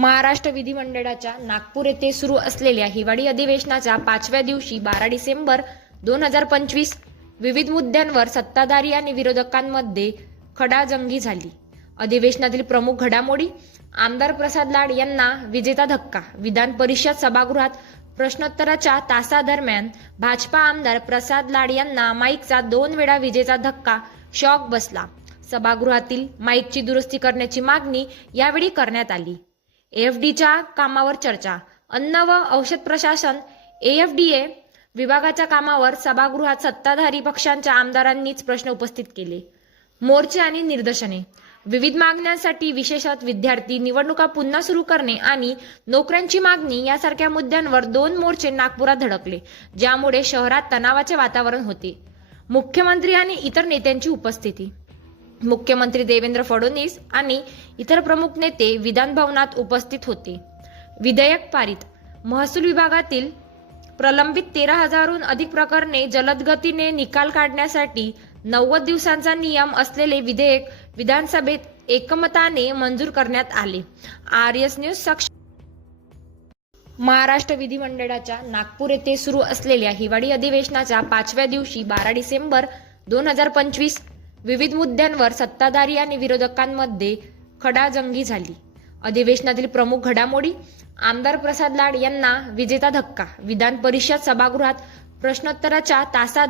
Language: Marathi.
महाराष्ट्र विधिमंडळाच्या नागपूर येथे सुरू असलेल्या हिवाळी अधिवेशनाच्या 5व्या दिवशी 12 डिसेंबर 2025 विविध मुद्द्यांवर सत्ताधारी आणि विरोधकांमध्ये खडाजंगी झाली. अधिवेशनातील प्रमुख घडामोडी: आमदार प्रसाद लाड यांना विजेचा धक्का. विधान परिषद सभागृहात प्रश्नोत्तराच्या तासादरम्यान भाजपा आमदार प्रसाद लाड यांना माईकचा 2 वेळा विजेचा धक्का. शॉक बसला. सभागृहातील माईकची दुरुस्ती करण्याची मागणी यावेळी करण्यात आली. एफडीच्या कामावर चर्चा. अन्न व औषध प्रशासन एफडीए विभागाच्या कामावर सभागृहात सत्ताधारी पक्षांच्या आमदारांनीच प्रश्न उपस्थित केले. मोर्चे आणि निदर्शने. विविध मागण्यांसाठी विशेषतः विद्यार्थी निवडणुका पुन्हा सुरू करणे आणि नोकऱ्यांची मागणी यासारख्या मुद्द्यांवर 2 मोर्चे नागपुरात धडकले, ज्यामुळे शहरात तणावाचे वातावरण होते. मुख्यमंत्री आणि इतर नेत्यांची उपस्थिती. मुख्यमंत्री देवेंद्र फडणवीस आणि इतर प्रमुख नेते विधान भवनात उपस्थित होते. विधेयक पारित. महसूल विभागातील प्रलंबित 13,000हून अधिक प्रकरणे जलद गतीने निकाल काढण्यासाठी 90 दिवसांचा नियम असलेले विधेयक विधानसभेत एकमताने मंजूर करण्यात आले. आरएस न्यूज सक्षम. महाराष्ट्र विधिमंडळाच्या नागपूर येथे सुरू असलेल्या हिवाळी अधिवेशनाच्या 5व्या दिवशी 12 डिसेंबर 2025 विविध मुद्द्यांवर सत्ताधारी आणि विरोधकांमध्ये खडाजंगी झाली. अधिवेशनातील प्रमुख घडामोडी: आमदार प्रसाद लाड यांना विजेचा धक्का. विधान परिषद सभागृहात प्रश्नोत्तराच्या तासात